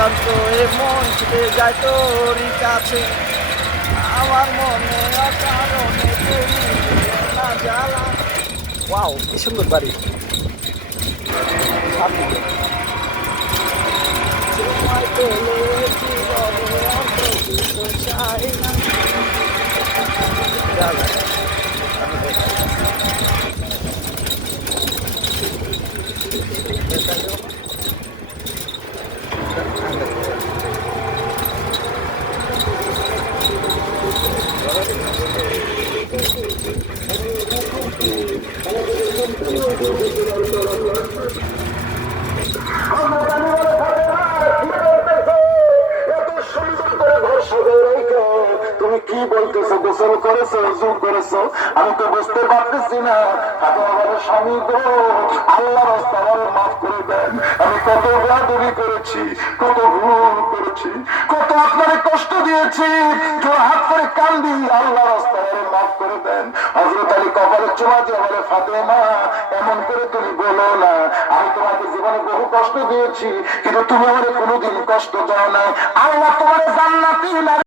অশান্ত এ মন ছুটে যায় তোরই কাছে, আমার মনে অকারণে তুমি না জ্বালা। ওয়াও, কি সুন্দর বাড়ি। সময় পেলে জীবনে অত কিছু চাই না। জ্বালা। তুমি কি বলতেছো? গোসল করেছো, উজু করেছো? আমি তো বুঝতে পারতেছি না। আমার স্বামী গো, আল্লাহ রাস্তায় মাফ করে দেন। আমি কত বেয়াদবি করেছি, কত ভুল করেছি, কত আপনারে কষ্ট দিয়েছি। জোর হাত করে কান্দি, আল্লাহ রাস্তায় মাফ করে দেন। হযরত আলী কপালে চুমা দিয়ে বলে, ফাতেমা এমন করে তুমি বলো না। আমি তোমাকে জীবনে বহু কষ্ট দিয়েছি, কিন্তু তুমি আমাকে কোনোদিন কষ্ট দাও না। আল্লাহ তোমার জান্নাতি